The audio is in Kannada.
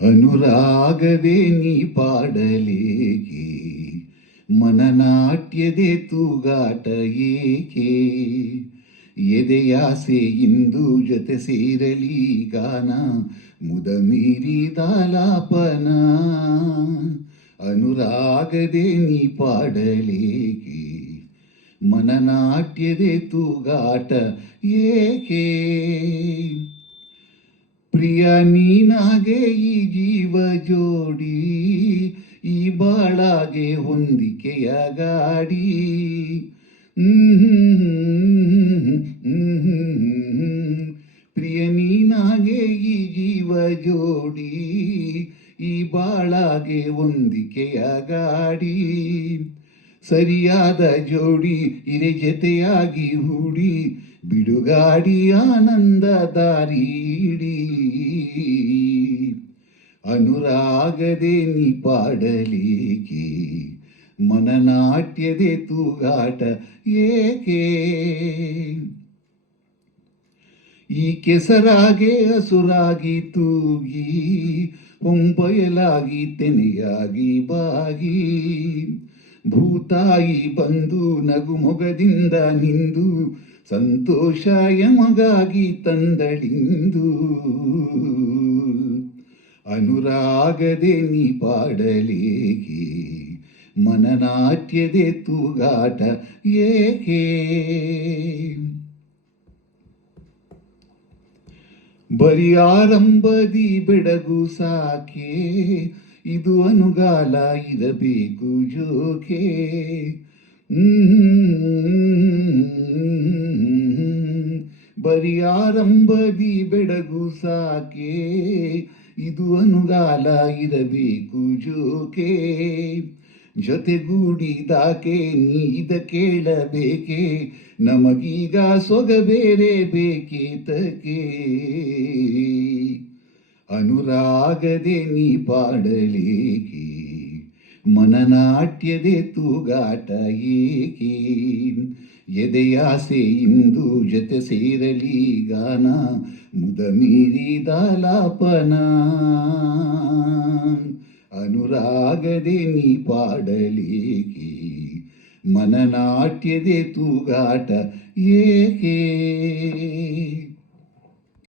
ಅನುರಾಗವೇ ನೀ ಪಾಡಲೇಕೆ? ಮನನಾಟ್ಯದೆ ತೂಗಾಟ ಏಕೆ? ಎದೆಯಾಸೆ ಇಂದು ಜೊತೆ ಸೇರಲಿ ಗಾನ ಮುದ ಮೀರಿದಾಲಾಪನ ಅನುರಾಗದೆ ನೀ ಪಾಡಲೇಕೆ? ಮನನಾಟ್ಯದೆ ತೂಗಾಟ ಏಕೆ? ಪ್ರಿಯ ನೀನಾಗೆ ಈ ಜೀವ ಜೋಡಿ, ಈ ಬಾಳಾಗೆ ಹೊಂದಿಕೆಯ ಗಾಡಿ. ಪ್ರಿಯ ನೀನಾಗೆ ಈ ಜೀವ ಜೋಡಿ, ಈ ಬಾಳಾಗೆ ಹೊಂದಿಕೆಯ ಗಾಡಿ. ಸರಿಯಾದ ಜೋಡಿ ಇರೆ ಜೊತೆಯಾಗಿ ಹೂಡಿ, ಬಿಡುಗಾಡಿ ಆನಂದ ದಾರೀಡಿ ಅನುರಾಗದೆ ನೀ ಪಾಡಲೇಕೆ ಮನನಾಟ್ಯದೆ ತೂಗಾಟ ಏಕೆ? ಈ ಕೆಸರಾಗೆ ಹಸುರಾಗಿ ತೂಗಿ ಒಂಬಯಲಾಗಿ ತೆನೆಯಾಗಿ ಬಾಗಿ, ಭೂತಾಯಿ ಬಂದು ನಗು ಮೊಗದಿಂದ ನಿಂದು ಸಂತೋಷ ಎಮಗಾಗಿ ತಂದಳಿಂದು. ಅನುರಾಗದೆ ನೀ ಪಾಡಲೇಕೆ ಮನನಾಟ್ಯದೆ ತೂಗಾಟ ಏಕೆ? ಬರಿ ಆರಂಭದಿ ಬೆಡಗು ಸಾಕೆ, ಇದು ಅನುಗಾಲ ಇರಬೇಕು ಜೋಕೆ. ಬರಿ ಆರಂಭದಿ ಬೆಡಗು ಸಾಕೆ ಇದು ಅನುಗಾಲ ಇರಬೇಕು ಜೋಕೆ. ಜೊತೆಗೂಡಿದಾಕೆ ನೀದ ಕೇಳಬೇಕೆ. ನಮಗೀಗ ಸೊಗ ಬೇರೆ ಬೇಕೇತಕೆ. ಅನುರಾಗದೆ ನೀ ಪಾಡಲೇಕೆ. ಮನನಾಟ್ಯದೆ ತೂಗಾಟ ಏಕೆ. ಎದೆಯಾಸೆ ಇಂದು ಜೊತೆ ಸೇರಲಿ ಗಾನ ಮುದ ಮೀರಿದ ಲಾಪನ ಅನುರಾಗದೆ ನೀ ಪಾಡಲೇಕೆ ಮನನಾಟ್ಯದೆ ತೂಗಾಟ ಏಕೆ?